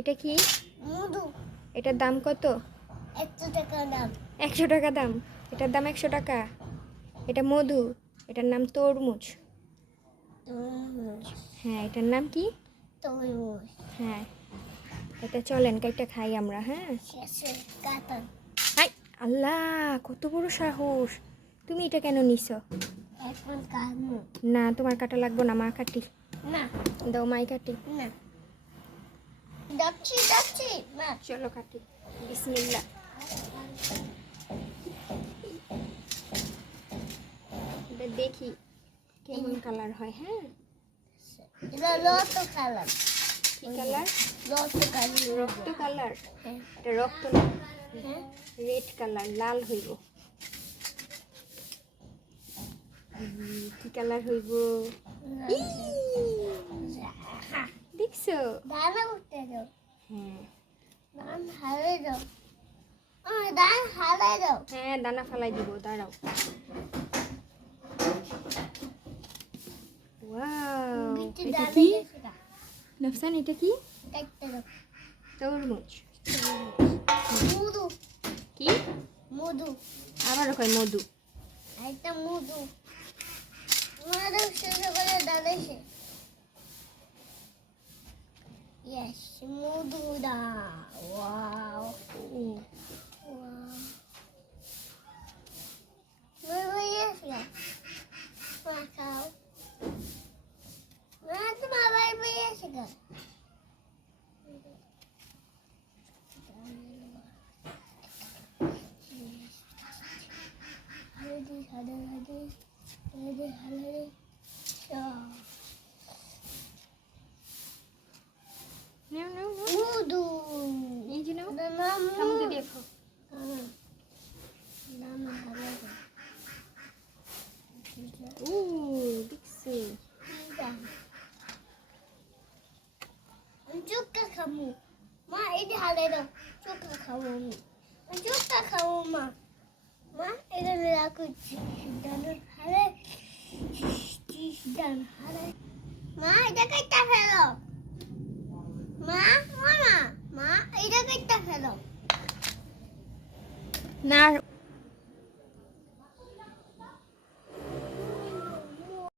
এটা কি? মধু। এটার দাম কত? 100 টাকা দাম। 100 টাকা দাম। এটার দাম 100 টাকা। এটা মধু। এটার নাম তরমুজ। তরমুজ। হ্যাঁ, এটার নাম কি? তরমুজ। হ্যাঁ, এটা চলেন কাইটা খাই আমরা। হ্যাঁ, শেষে কাটান। হাই আল্লাহ, কত বড় সাহস! তুমি এটা কেন নিছো? এখন কাটবো। না, তোমার কাটা লাগবো না, মা কাটি। না দাও, মাই কাটি। না, যাচ্ছি মা। চলো কাটি। বিসমিল্লাহ। এটা দেখি কেমন কালার হয়। হ্যাঁ, এটা রক্ত কালার। কি কালার? রক্ত কালার। রক্ত কালার। হ্যাঁ এটা রক্ত না, হ্যাঁ। রেড কালার, লাল হইব। কি কালার হইব? দেখছো? দানা উঠতে দাও। হ্যাঁ দান হারে দাও। দান হারে দাও। হ্যাঁ, দানা ফালাই দিব, দাঁড়াও। ওয়াও, বিচি এটা দানা কি? গেছে গা। নাফসান, এটা কি? কাটতে দাও। তরমুজ। মধু। কি? মধু। আবারও কয় মধু। একটা মধু। মধু শেষ করে দাঁড়াইছে। ইয়েস, মধু দা। Wow wow. মধু ইয়েস গা। মা খাও। মা তোমার বাড়ি ইয়েস গা। হলদি হলদি হলদি হলদি। নাও নাও নাও। মধু। এই যে নাও, নাম চামচে দিয়ে খাও। নাম হলদি। ও, দেখছো? চুক্কা খাবো মা, এটা হালে দাও। চুক্কা খাবো আমি। চুক্কা খাবো মা। মা এটা রাখছি। ডান হালে ডান হালে। মা এটা কেটে ফেলো। মা মা মা এটা কেটে ফেলো। না